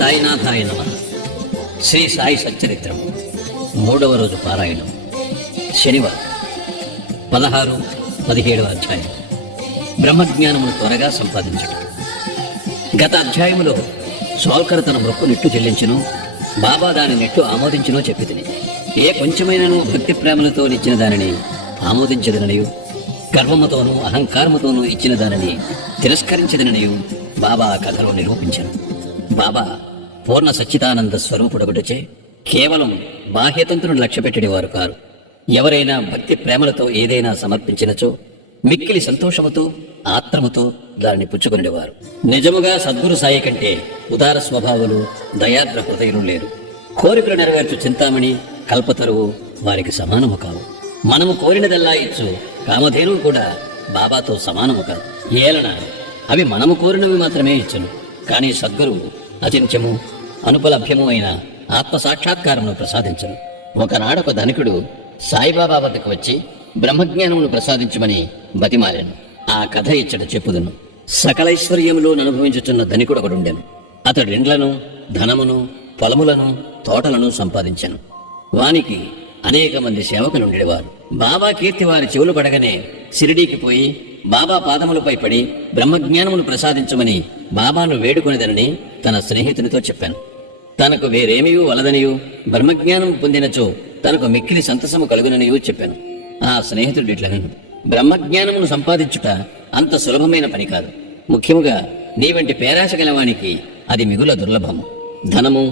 సాయినాథాయ నమః. శ్రీ సాయి సచ్చరిత్రము 3వ రోజు పారాయణం, శనివారం, 16, 17 అధ్యాయం. బ్రహ్మజ్ఞానమును త్వరగా సంపాదించడం. గత అధ్యాయములో సోల్కర్ తన మొక్కు నెట్టు చెల్లించును, బాబా దాని నెట్టు ఆమోదించునో చెప్పితిని. ఏ కొంచెమైనను భక్తి ప్రేమలతో ఇచ్చిన దానిని ఆమోదించదననియు, గర్వముతోనూ అహంకారముతోనూ ఇచ్చిన దానిని తిరస్కరించదననియు బాబా కథలో నిరూపించను. బాబా పూర్ణ సచ్చిదానంద స్వరూపుడగుటచే కేవలం బాహ్యతంత్రును లక్ష్యపెట్టేవారు కారు. ఎవరైనా భక్తి ప్రేమలతో ఏదైనా సమర్పించినచో మిక్కిలి సంతోషముతో ఆత్రముతో దానిని పుచ్చుకునేవారు. నిజముగా సద్గురు సాయి కంటే ఉదార స్వభావాలు, దయాద్ర హృదయులు లేరు. కోరికలు నెరవేర్చు చింతామణి, కల్పతరువు వారికి సమానము కావు. మనము కోరినదల్లా ఇచ్చు కామధేనువు కూడా బాబాతో సమానము కాదు. ఏలన అవి మనము కోరినవి మాత్రమే ఇచ్చును. కానీ సద్గురువు అచింత్యము అనుపలభ్యము అయిన ఆత్మ సాక్షాత్కారమును ప్రసాదించను. ఒకనాడొక ధనికుడు సాయిబాబా వద్దకు వచ్చి బ్రహ్మజ్ఞానమును ప్రసాదించమని బతిమారాను. ఆ కథ ఇచ్చట చెప్పుదును. సకలైశ్వర్యములో అనుభవించుచున్న ధనికుడొకడుండెను. అతడు ఇండ్లను, ధనమును, పొలములను, తోటలను సంపాదించెను. వానికి అనేక మంది సేవకులుండేవారు. బాబా కీర్తి వారి చెవులు పడగానే షిరిడీకి పోయి బాబా పాదములపై పడి బ్రహ్మజ్ఞానమును ప్రసాదించమని బాబాను వేడుకొనిదనని తన స్నేహితునితో చెప్పాను. తనకు వేరేమియూ వలదనియూ, బ్రహ్మజ్ఞానం పొందినచో తనకు మిక్కిలి సంతసము కలుగుననియూ చెప్పాను. ఆ స్నేహితుడు ఇట్లనను, బ్రహ్మజ్ఞానమును సంపాదించుట అంత సులభమైన పని కాదు. ముఖ్యముగా నీ వంటి పేరాశ గలవానికి అది మిగుల దుర్లభము. ధనము,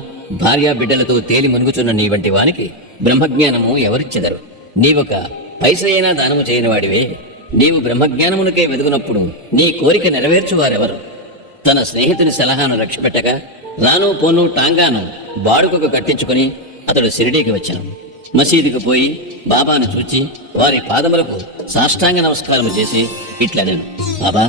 భార్యా బిడ్డలతో తేలి మునుగుచున్న నీ వంటి వానికి బ్రహ్మజ్ఞానము ఎవరిచ్చెదరు? నీవొక పైసైనా దానము చేయని వాడివే. నీవు బ్రహ్మజ్ఞానమునకే వెదుగునప్పుడు నీ కోరిక నెరవేర్చువారెవరు? తన స్నేహితుని సలహాను లక్ష్యపెట్టగా రాను పోను టాంగాను బాడుకకు కట్టించుకుని అతడు షిరిడీకి వచ్చాను. మసీదుకు పోయి బాబాను చూచి వారి పాదములకు సాష్టాంగ నమస్కారము చేసి ఇట్లనెను, బాబా,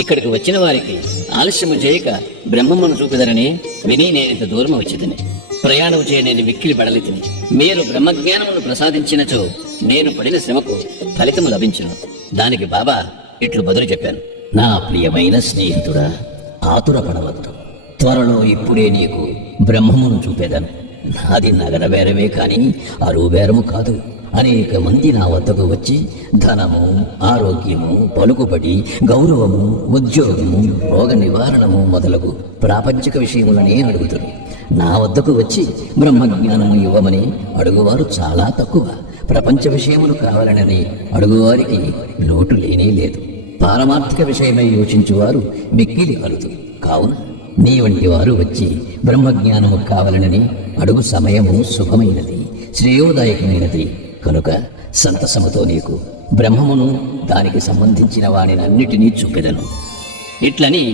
ఇక్కడికి వచ్చిన వారికి ఆలస్యము చేయక బ్రహ్మమును చూపెదరని విని నేనింత దూరము వచ్చితిని. ప్రయాణం చేయనేది మిక్కిలి పడలితిని. మీరు బ్రహ్మజ్ఞానమును ప్రసాదించినచో నేను పడిన శ్రమకు ఫలితము లభించును. దానికి బాబా ఇట్లు బదులు చెప్పాను, నా ప్రియమైన స్నేహితుడా, ఆతురపడవద్దు. త్వరలో ఇప్పుడే నీకు బ్రహ్మమును చూపేదను. నాది నగర బేరమే కాని అరువు బేరము కాదు. అనేక మంది నా వద్దకు వచ్చి ధనము, ఆరోగ్యము, పలుకుబడి, గౌరవము, ఉద్యోగము, రోగ నివారణము మొదలగు ప్రాపంచిక విషయములనే అడుగుతారు. నా వద్దకు వచ్చి బ్రహ్మజ్ఞానము ఇవ్వమని అడుగువారు చాలా తక్కువ. ప్రపంచ విషయములు కావాలనని అడుగువారికి లోటు లేనే లేదు. పారమార్థిక విషయమై యోచించువారు మిక్కిలి అరుదు. కావున నీ వంటి వారు వచ్చి బ్రహ్మజ్ఞానము కావాలనని అడుగు సమయము శుభమైనది, శ్రేయోదాయకమైనది. కనుక సంతసముతో నీకు బ్రహ్మమును దానికి సంబంధించిన వానినన్నిటినీ చూపెదను. ఇట్లని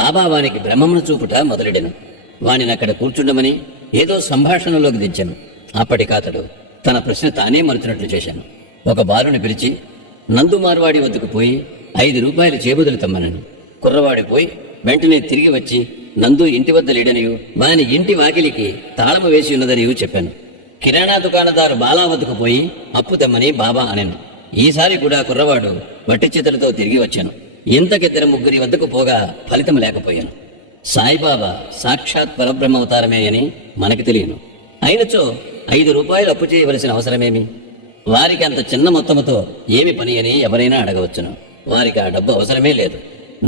బాబా వానికి బ్రహ్మమును చూపుట మొదలెడెను. వానిని అక్కడ కూర్చుండమని ఏదో సంభాషణలోకి దించాను. అప్పటికాతడు తన ప్రశ్న తానే మరుచినట్లు చేశాను. ఒక బాలుని పిలిచి నందు మార్వాడి వద్దకు పోయి 5 రూపాయలు చేబదులు తమ్మనను. కుర్రవాడి పోయి వెంటనే తిరిగి వచ్చి నందు ఇంటి వద్ద లేడనియు, వాని ఇంటి వాకిలికి తాళము వేసి ఉన్నదనియు చెప్పాను. కిరాణా దుకాణదారు బాలా వద్దకు పోయి అప్పు తెమ్మని బాబా అనెను. ఈసారి కూడా కుర్రవాడు వట్టి చేతులతో తిరిగి వచ్చాను. ఇంతకిద్దరు ముగ్గురి వద్దకు పోగా ఫలితం లేకపోయాను. సాయిబాబా సాక్షాత్ పరబ్రహ్మవతారమే అని మనకి తెలియను. అయినచో 5 రూపాయలు అప్పు చేయవలసిన అవసరమేమి? వారికి అంత చిన్న మొత్తముతో ఏమి పని అని ఎవరైనా అడగవచ్చును. వారికి ఆ డబ్బు అవసరమే లేదు.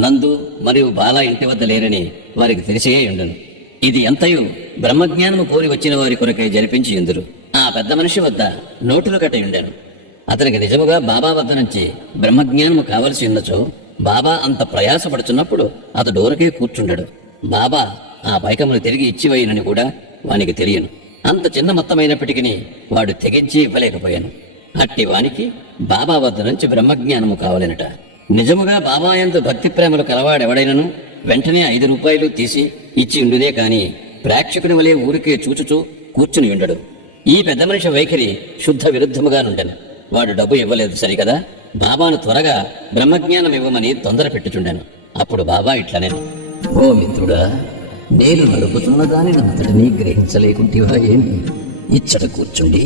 నందు మరియు బాలా ఇంటి వద్ద లేరని వారికి తెలిసే ఉండును. ఇది ఎంతయు బ్రహ్మజ్ఞానము కోరి వచ్చిన వారి కొరకై జరిపించి ఎందురు. ఆ పెద్ద మనిషి వద్ద నోటులు కట్టి ఉండెను. అతనికి నిజముగా బాబా వద్ద నుంచి బ్రహ్మజ్ఞానము కావలసి ఉన్నచో బాబా అంత ప్రయాసపడుచున్నప్పుడు అతడు ఊరకే కూర్చుండడు. బాబా ఆ పైకమును తిరిగి ఇచ్చివేయనని కూడా వానికి తెలియను. అంత చిన్న మొత్తమైనప్పటికీ వాడు తెగించి ఇవ్వలేకపోయాను. అట్టి వానికి బాబా వద్ద నుంచి బ్రహ్మజ్ఞానము కావాలనట. నిజముగా బాబా యందు భక్తి ప్రేమలు కలవాడెవడైనను వెంటనే 5 రూపాయలు తీసి ఇచ్చి ఉండునే కాని ప్రేక్షకుని వలె ఊరికే చూచుచూ కూర్చుని ఉండడు. ఈ పెద్ద మనిషి వైఖరి శుద్ధ విరుద్ధముగా నుండెను. వాడు డబ్బు ఇవ్వలేదు సరికదా, బాబాను త్వరగా బ్రహ్మజ్ఞానం ఇవ్వమని తొందర పెట్టుచుండాను. అప్పుడు బాబా ఇట్లనేను, ఓ మిత్రుడా, నేను నడుపుతున్న దానిని అంతటినీ గ్రహించలేకుంటివా ఏమి? ఇచ్చట కూర్చుండి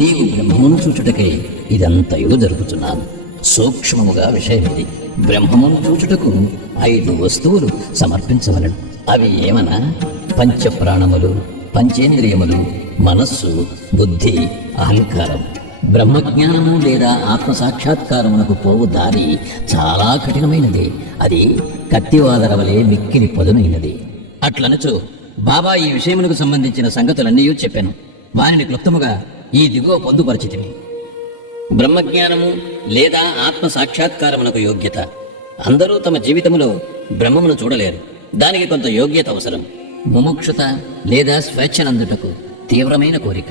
నీవు బ్రహ్మమును చూచుటకై ఇదంతయో జరుపుతున్నాను. సూక్ష్మముగా విషయమిది. బ్రహ్మమును చూచుటకు 5 వస్తువులు సమర్పించవలను. అవి ఏమనా? పంచ ప్రాణములు, పంచేంద్రియములు, మనస్సు, బుద్ధి, అహంకారం. బ్రహ్మజ్ఞానము లేదా ఆత్మ సాక్షాత్కారమునకు పోవు దారి చాలా కఠినమైనది. అది కత్తివాదర వలె మిక్కిలి పదునైనది. అట్లనచో బాబా ఈ విషయములకు సంబంధించిన సంగతులన్నీ చెప్పాను. వారిని క్లుప్తముగా ఈ దిగువ పొందుపరిచితిని. బ్రహ్మజ్ఞానము లేదా ఆత్మ సాక్షాత్కారమునకు యోగ్యత. అందరూ తమ జీవితములో బ్రహ్మమును చూడలేరు. దానికి కొంత యోగ్యత అవసరం. ముముక్షుత లేదా స్వేచ్ఛనందుటకు తీవ్రమైన కోరిక.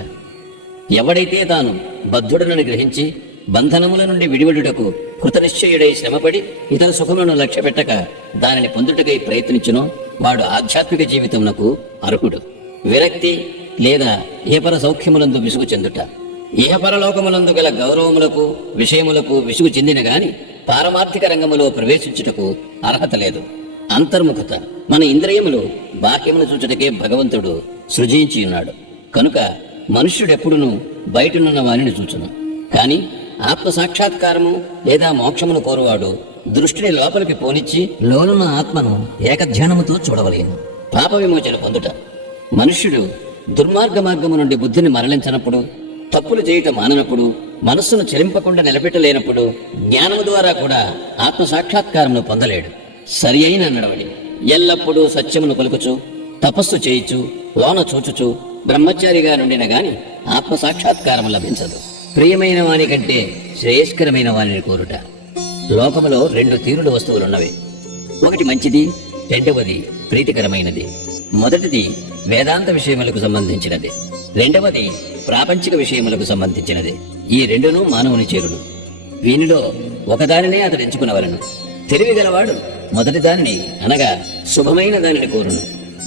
ఎవడైతే తాను బద్ధుడనని గ్రహించి బంధనముల నుండి విడివడుటకు కృతనిశ్చయుడై శ్రమపడి ఇతర సుఖములను లక్ష్యపెట్టక దానిని పొందుటకై ప్రయత్నించునో వాడు ఆధ్యాత్మిక జీవితమునకు అర్హుడు. విరక్తి లేదా ఇహపర సౌఖ్యములందు విసుగు చెందుట. ఇహపరలోకములందు గల గౌరవములకు విషయములకు విసుగు చెందిన గాని పారమార్థిక రంగములో ప్రవేశించుటకు అర్హత లేదు. అంతర్ముఖత. మన ఇంద్రియములు బాహ్యమును చూచుటకే భగవంతుడు సృజించి ఉన్నాడు. కనుక మనుష్యుడెప్పుడునూ బయటనున్న వారిని చూచును. కాని ఆత్మ సాక్షాత్కారము లేదా మోక్షమును కోరువాడు దృష్టిని లోపలికి పోనిచ్చి లోనున్న ఆత్మను ఏకధ్యానముతో చూడవలేను. పాప విమోచన పొందుట. మనుష్యుడు దుర్మార్గ మార్గము నుండి బుద్ధిని మరలించనప్పుడు, తప్పులు చేయటం మాననప్పుడు, మనస్సును చెలింపకుండా నిలబెట్టలేనప్పుడు జ్ఞానము ద్వారా కూడా ఆత్మ సాక్షాత్కారమును పొందలేడు. సరి అయిన నడవడి. ఎల్లప్పుడూ సత్యమును పలుకుచు, తపస్సు చేయుచు, లోన చూచుచు బ్రహ్మచారిగా నుండిన గాని ఆత్మ సాక్షాత్కారము లభించదు. ప్రియమైన వాని కంటే శ్రేయస్కరమైన వానిని కోరుట. లోకములో 2 తీరుల వస్తువులున్నవి. ఒకటి మంచిది, రెండవది ప్రీతికరమైనది. మొదటిది వేదాంత విషయములకు సంబంధించినది, రెండవది ప్రాపంచిక విషయములకు సంబంధించినది. ఈ రెండును మానవుని చేరుడు. వీనిలో ఒకదానినే అతడు ఎంచుకునవలను. తెలివి గలవాడు మొదటి దానిని అనగా శుభమైన దానిని కోరును.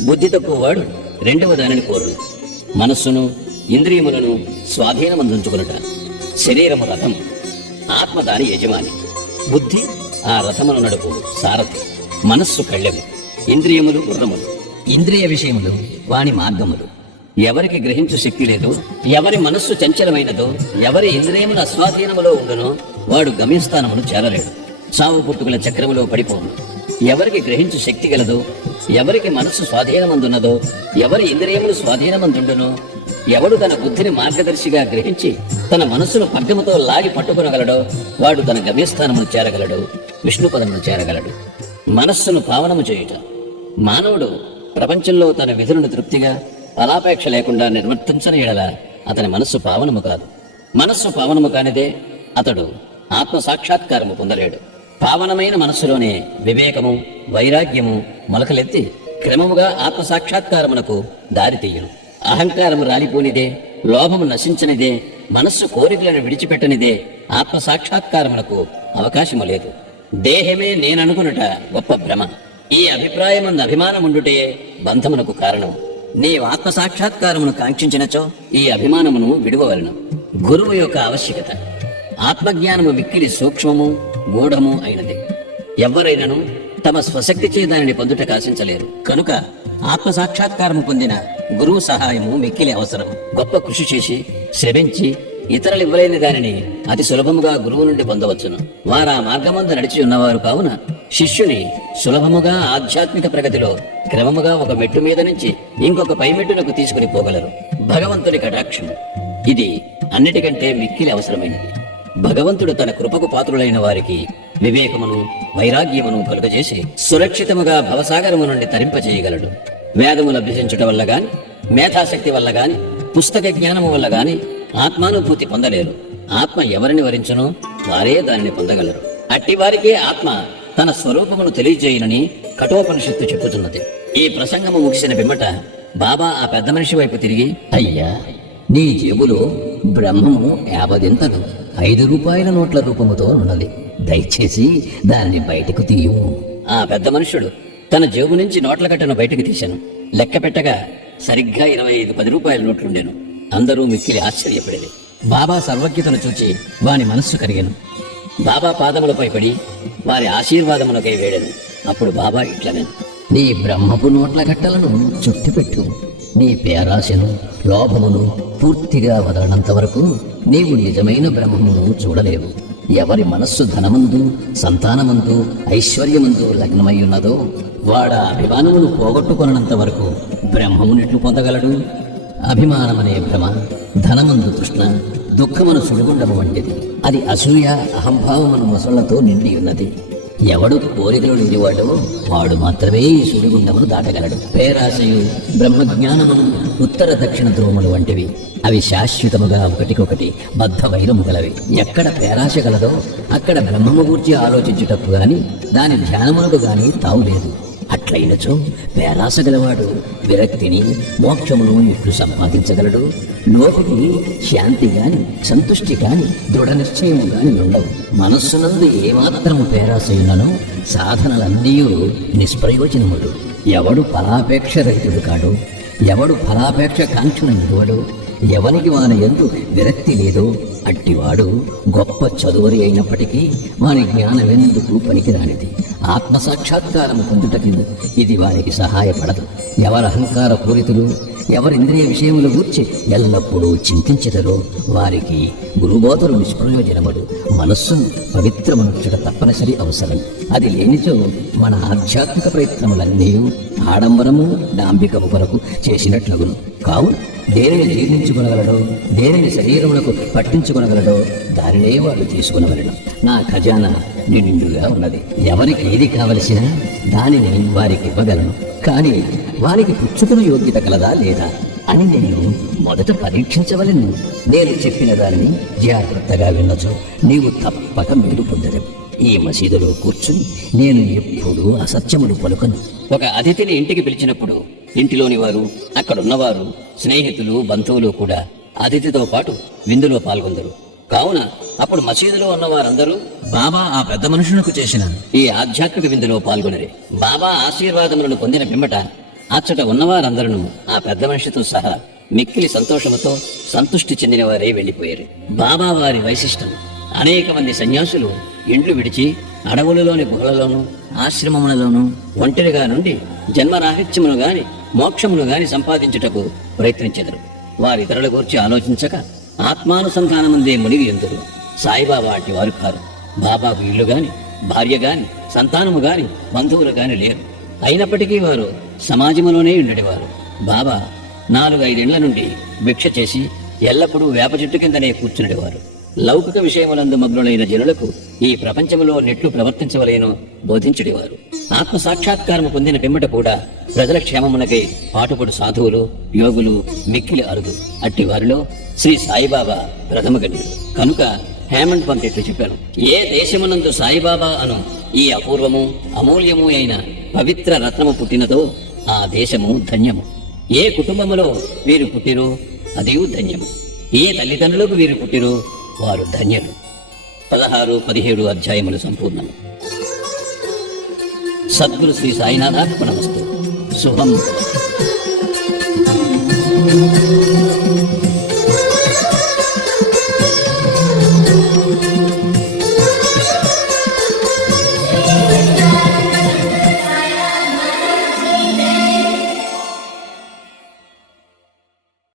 బుద్ధి తక్కువ వాడు రెండవ దానిని కోరును. మనస్సును ఇంద్రియములను స్వాధీనమందుంచుకునుట. శరీరము రథం, ఆత్మ దాని యజమాని. బుద్ధి ఆ రథమును నడుపు సారథి. మనస్సు కళ్ళెము, ఇంద్రియములు గుర్రములు. ఇంద్రియ విషయములు వాని మార్గములు. ఎవరికి గ్రహించు శక్తి లేదో, ఎవరి మనస్సు చంచలమైనదో, ఎవరి ఇంద్రియముల అస్వాధీనములో ఉండునో వాడు గమ్యస్థానమును చేరలేడు. సావు పుట్టుకుల చక్రములో పడిపోను. ఎవరికి గ్రహించు శక్తి గలదో, ఎవరికి మనస్సు స్వాధీనమందున్నదో, ఎవరి ఇంద్రియములు స్వాధీనమందుండునో, ఎవడు తన బుద్ధిని మార్గదర్శిగా గ్రహించి తన మనస్సును పగ్గముతో లాగి పట్టుకొనగలడో వాడు తన గమ్యస్థానమును చేరగలడు, విష్ణుపదమును చేరగలడు. మనస్సును పావనము చేయుట. మానవుడు ప్రపంచంలో తన విధులను తృప్తిగా ఫలాపేక్ష లేకుండా నిర్వర్తించని ఎడల అతని మనస్సు పావనము కాదు. మనస్సు పావనము కానిదే అతడు ఆత్మ సాక్షాత్కారము పొందలేడు. పావనమైన మనస్సులోనే వివేకము, వైరాగ్యము మొలకలెత్తి క్రమముగా ఆత్మ సాక్షాత్కారమునకు దారి తీయును. అహంకారము రాలిపోనిదే, లోభము నశించనిదే, మనస్సు కోరికలను విడిచిపెట్టనిదే ఆత్మ సాక్షాత్కారమునకు అవకాశము లేదు. దేహమే నేననుకునుట గొప్ప భ్రమ. ఈ అభిప్రాయమందు అభిమానముండుటే బంధమునకు కారణం. నీవు ఆత్మ సాక్షాత్కారమును కాంక్షించినచో ఈ అభిమానమును విడువవలను. గురువు యొక్క ఆవశ్యకత. ఆత్మజ్ఞానము మిక్కిలి సూక్ష్మము, గూఢము అయినది. ఎవరైనను తమ స్వశక్తిచే దానిని పొందుట కాశించలేరు. కనుక ఆత్మ సాక్షాత్కారము పొందిన గురువు సహాయము మిక్కిలి అవసరం. గొప్ప కృషి చేసి శ్రమించి ఇతరులు ఇవ్వలేని దానిని అతి సులభముగా గురువు నుండి పొందవచ్చును. వారు ఆ మార్గమందు నడిచి ఉన్నవారు కావున శిష్యుని సులభముగా ఆధ్యాత్మిక ప్రగతిలో క్రమముగా ఒక మెట్టు మీద నుంచి ఇంకొక పై మెట్టులకు తీసుకుని పోగలరు. భగవంతుని కటాక్షము ఇది అన్నిటికంటే మిక్కిలి అవసరమైనది. భగవంతుడు తన కృపకు పాత్రులైన వారికి వివేకమును, వైరాగ్యమును కలుగజేసి సురక్షితముగా భవసాగరము నుండి తరింపజేయగలడు. వేదములు అభ్యసించుట వల్ల గాని, మేధాశక్తి వల్ల గాని, పుస్తక జ్ఞానము వల్ల గాని ఆత్మానుభూతి పొందలేరు. ఆత్మ ఎవరిని వరించునో వారే దానిని పొందగలరు. అట్టి వారికే ఆత్మ తన స్వరూపమును తెలియజేయనని కఠోపనిషత్తు చెప్పుతున్నది. ఈ ప్రసంగము ముగిసిన పిమ్మట బాబా ఆ పెద్ద మనిషి వైపు తిరిగి, అయ్యా, నీ జేబులో బ్రహ్మము 50 5 రూపాయల నోట్ల రూపముతో ఉన్నది. దయచేసి దాన్ని బయటకు తీయు. ఆ పెద్ద మనుష్యుడు తన జేబు నుంచి నోట్ల కట్టను బయటకు తీశాను. లెక్క పెట్టగా సరిగ్గా 25 10 రూపాయల నోట్లుండెను. అందరూ మిక్కిలి ఆశ్చర్యపడేది. బాబా సర్వజ్ఞతను చూచి వాని మనస్సు కరిగెను. బాబా పాదములపై పడి వారి ఆశీర్వాదములకై వేడెను. అప్పుడు బాబా ఇట్లనెను, నీ బ్రహ్మపు నోట్ల కట్టలను చుట్టిపెట్టు. నీ పేరాశను, లోభమును పూర్తిగా వదలనంత వరకు నీవు నిజమైన బ్రహ్మమును చూడలేవు. ఎవరి మనస్సు ధనమందు, సంతానమందు, ఐశ్వర్యమందు లగ్నమై ఉన్నదో వాడ అభిమానమును పోగొట్టుకొనంత వరకు బ్రహ్మమునెట్లు పొందగలడు? అభిమానమనే భ్రమ, ధనమందు తృష్ణ, దుఃఖమును సుడిగుండము వంటిది. అది అసూయ, అహంభావమును మొసళ్లతో నిండి ఉన్నది. ఎవడు కోరికలు లేనివాడో వాడు మాత్రమే ఈ సుడిగుండమును దాటగలడు. పేరాశయు, బ్రహ్మజ్ఞానమును ఉత్తర దక్షిణ ధ్రువములు వంటివి. అవి శాశ్వతముగా ఒకటికొకటి బద్ధ వైరము గలవి. ఎక్కడ పేరాశ గలదో అక్కడ బ్రహ్మము గూర్చి ఆలోచించుటకు గాని దాని ధ్యానమునకు గాని తావులేదు. అట్లయినచో పేరాశ గలవాడు విరక్తిని, మోక్షమును ఎట్లు సంపాదించగలడు? లోపుకి శాంతి గాని, సంతుష్టి కాని, దృఢ నిశ్చయము గాని ఉండవు. మనస్సునందు ఏమాత్రము పేరాశయునను సాధనలన్నీ నిష్ప్రయోజనములు. ఎవడు ఫలాపేక్ష రహితుడు కాడు, ఎవడు ఫలాపేక్ష కాంక్షణ నిలువడు, ఎవనికి వాని యందు విరక్తి లేదో అట్టివాడు గొప్ప చదువరి అయినప్పటికీ వాని జ్ఞానమెందుకు పనికిరానిది. ఆత్మసాక్షాత్కారము పొందుటకి ఇది వారికి సహాయపడదు. ఎవరి అహంకార పూరితులు, ఎవరింద్రియ విషయముల గూర్చి ఎల్లప్పుడూ చింతించెదరో వారికి గురుబోధలు నిష్ప్రయోజనముడు. మనస్సును పవిత్రమనుచుట తప్పనిసరి అవసరం. అది లేనిచో మన ఆధ్యాత్మిక ప్రయత్నములన్నీ ఆడంబరము, డాంబికము కొరకు చేసినట్లగును. కావున దేనిని జీర్ణించుకొనగలడో, దేనిని శరీరములకు పట్టించుకొనగలడో దానినే వాళ్ళు తీసుకునవలెను. నా ఖజానా నిండుగా ఉన్నది. ఎవరికి ఏది కావలసినా దానిని వారికి ఇవ్వగలను. కానీ వారికి పుచ్చుకునే యోగ్యత కలదా లేదా అని నేను మొదట పరీక్షించవలెను. నేను చెప్పిన దానిని జాగ్రత్తగా విన్నచో నీవు తప్పక మేలు పొందలేవు. ఈ మసీదులో కూర్చుని నేను ఎప్పుడూ అసత్యములు పలుకను. ఒక అతిథిని ఇంటికి పిలిచినప్పుడు ఇంటిలోని వారు, అక్కడున్నవారు, స్నేహితులు, బంధువులు కూడా అతిథితో పాటు విందులో పాల్గొందరు. కావున అప్పుడు మసీదులో ఉన్న వారందరూ బాబా ఆ పెద్ద మనుషులకు చేసిన ఈ ఆధ్యాత్మిక విందులో పాల్గొనరే. బాబా ఆశీర్వాదములను పొందిన పిమ్మట అచ్చట ఉన్నవారందరూ ఆ పెద్ద మనిషితో సహా మిక్కిలి సంతోషముతో సంతుష్టి చెందిన వారే వెళ్లిపోయారు. బాబా వారి వైశిష్టం అనేక మంది సన్యాసులు ఇండ్లు విడిచి అడవులలోని గుహలలోనూ ఆశ్రమములలోనూ ఒంటరిగా నుండి జన్మరాహిత్యమును గాని మోక్షమును గాని సంపాదించుటకు ప్రయత్నించెదరు. వారితరుల గురించి ఆలోచించక ఆత్మానుసంధానముందే మునిగి ఎందురు. సాయిబాబా అట్టి వారు కారు. బాబాకు ఇల్లు గాని, భార్య గాని, సంతానము గాని, బంధువులు గాని లేరు. అయినప్పటికీ వారు సమాజంలోనే ఉండేవారు. బాబా 4-5 ఏళ్ల నుండి భిక్ష చేసి ఎల్లప్పుడూ వేప చెట్టు కిందనే కూర్చునేవారు. లౌకిక విషయములందు మగ్నులైన జనులకు ఈ ప్రపంచంలో నెట్లు ప్రవర్తించవలేను బోధించుడేవారు. ఆత్మ సాక్షాత్కారము పొందిన పిమ్మట కూడా ప్రజల క్షేమమునకై పాటుపడు సాధువులు, యోగులు మిక్కిలి అరుదు. అట్టి వారిలో శ్రీ సాయిబాబా ప్రథమ గణ్యుడు. కనుక హేమంత్ పంత్ ఇట్లు చెప్పాను: ఏ దేశమునందు సాయిబాబా అను ఈ అపూర్వము, అమూల్యము అయిన పవిత్ర రత్నము పుట్టినదో ఆ దేశము ధన్యము. ఏ కుటుంబములో వీరు పుట్టిరో అది ధన్యము. ఏ తల్లిదండ్రులకు వీరు పుట్టిరో వారు ధన్యులు. 16-17 అధ్యాయములు సంపూర్ణము. సద్గురు శ్రీ సాయినాథార్పణమస్తు. శుభం.